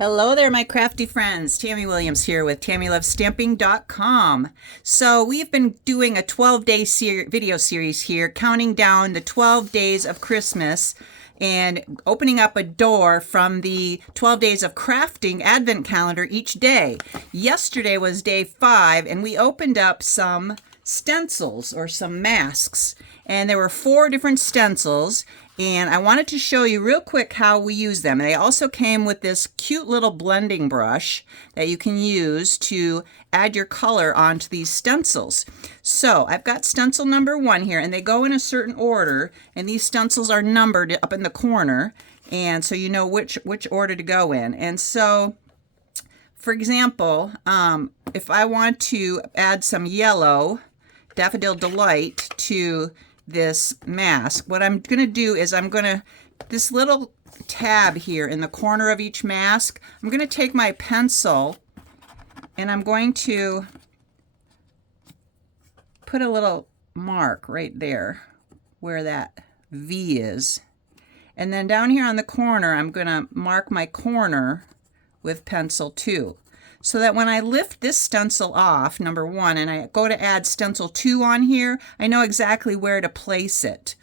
Hello there, my crafty friends. Tammy Williams here with TammyLovesStamping.com. So we've been doing a 12-day video series here, counting down the 12 days of Christmas and opening up a door from the 12 days of crafting advent calendar each day. Yesterday was day 5, and we opened up some stencils or some masks, and there were 4 different stencils, and I wanted to show you real quick how we use them. They also came with this cute little blending brush that you can use to add your color onto these stencils. So I've got stencil number 1 here, and they go in a certain order, and these stencils are numbered up in the corner, and so you know which order to go in. And so, for example, if I want to add some yellow Daffodil Delight to this mask, what I'm going to do is this little tab here in the corner of each mask, I'm going to take my pencil and I'm going to put a little mark right there where that V is. And then down here on the corner, I'm going to mark my corner with pencil 2. So that when I lift this stencil off, number 1, and I go to add stencil 2 on here, I know exactly where to place it.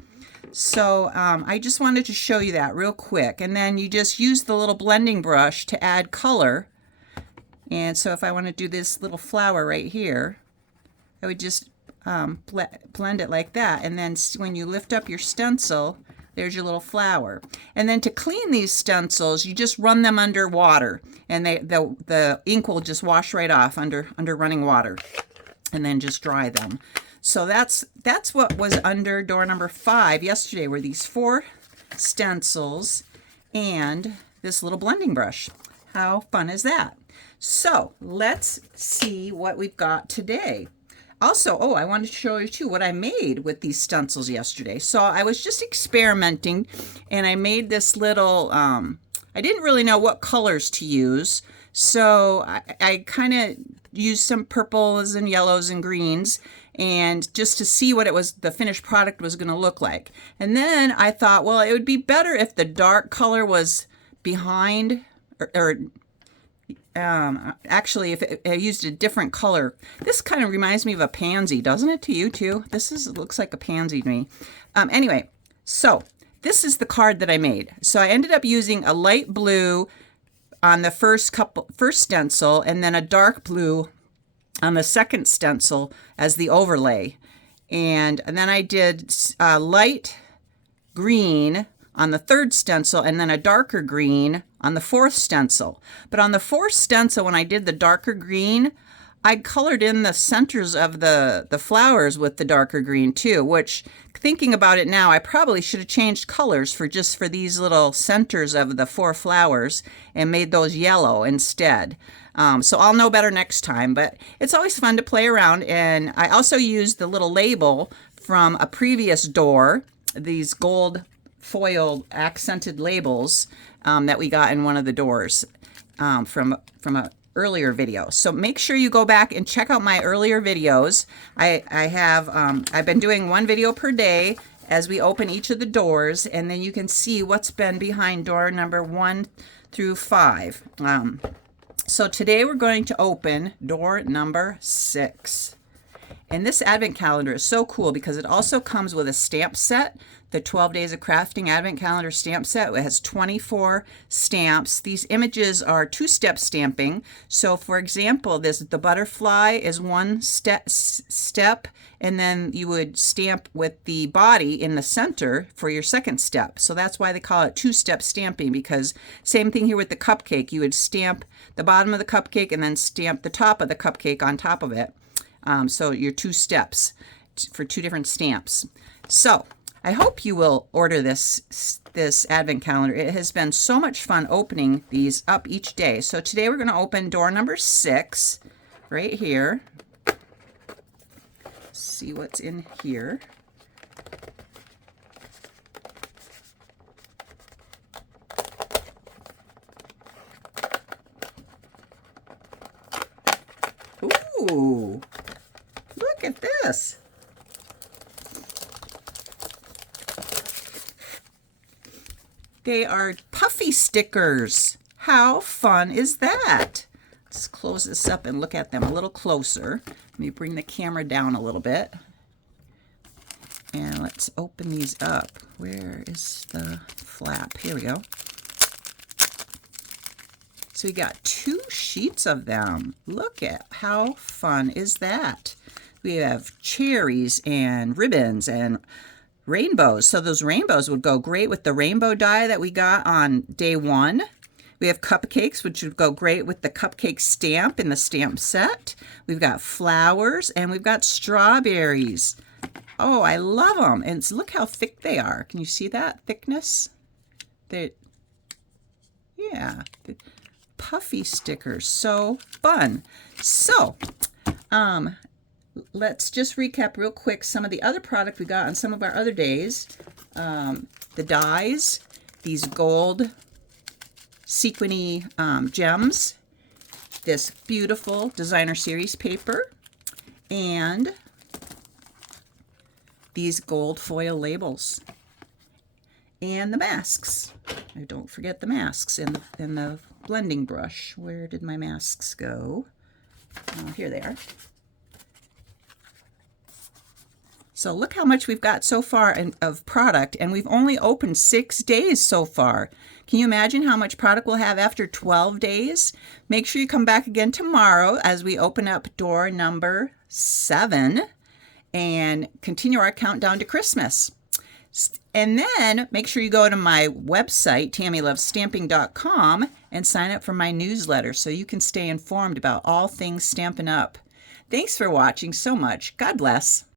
So I just wanted to show you that real quick. And then you just use the little blending brush to add color. And so if I want to do this little flower right here, I would just blend it like that. And then when you lift up your stencil, there's your little flower. And then to clean these stencils, you just run them under water, and the ink will just wash right off under running water, and then just dry them. So that's what was under door number 5 yesterday, were these 4 stencils and this little blending brush. How fun is that? So let's see what we've got today. Also, I wanted to show you too what I made with these stencils yesterday. So I was just experimenting, and I made this little, I didn't really know what colors to use. So I kind of used some purples and yellows and greens, and just to see what the finished product was going to look like. And then I thought, well, it would be better if the dark color was behind, actually, if I used a different color. This kind of reminds me of a pansy, doesn't it to you too? It looks like a pansy to me. Anyway, so this is the card that I made. So I ended up using a light blue on the first stencil, and then a dark blue on the second stencil as the overlay. And then I did light green on the third stencil, and then a darker green on the 4th stencil. But on the 4th stencil, when I did the darker green, I colored in the centers of the flowers with the darker green too, which, thinking about it now, I probably should have changed colors for these little centers of the 4 flowers and made those yellow instead. So I'll know better next time, but it's always fun to play around. And I also used the little label from a previous door, these gold foil accented labels that we got in one of the doors from an earlier video. So make sure you go back and check out my earlier videos. I've been doing 1 video per day as we open each of the doors, and then you can see what's been behind door number 1 through 5. So today we're going to open door number 6. And this advent calendar is so cool because it also comes with a stamp set, the 12 Days of Crafting Advent Calendar stamp set. It has 24 stamps. These images are 2-step stamping. So for example, the butterfly is 1 step, and then you would stamp with the body in the center for your 2nd step. So that's why they call it 2-step stamping, because same thing here with the cupcake. You would stamp the bottom of the cupcake and then stamp the top of the cupcake on top of it. So your 2 steps for 2 different stamps. So I hope you will order this advent calendar. It has been so much fun opening these up each day. So today we're going to open door number 6 right here. See what's in here. Ooh, look at this. They are puffy stickers. How fun is that? Let's close this up and look at them a little closer. Let me bring the camera down a little bit. And let's open these up. Where is the flap? Here we go. So we got 2 sheets of them. Look at how fun is that? We have cherries and ribbons and rainbows. So those rainbows would go great with the rainbow die that we got on day 1. We have cupcakes, which would go great with the cupcake stamp in the stamp set. We've got flowers and we've got strawberries. Oh, I love them. And look how thick they are. Can you see that thickness? Yeah. Puffy stickers, so fun. So let's just recap real quick some of the other product we got on some of our other days. The dies, these gold sequiny gems, this beautiful designer series paper, and these gold foil labels, and the masks. Don't forget the masks and the blending brush. Where did my masks go? Oh, here they are. So look how much we've got so far of product, and we've only opened 6 days so far. Can you imagine how much product we'll have after 12 days? Make sure you come back again tomorrow as we open up door number 7 and continue our countdown to Christmas. And then make sure you go to my website, TammyLovesStamping.com, and sign up for my newsletter so you can stay informed about all things Stampin' Up. Thanks for watching so much. God bless.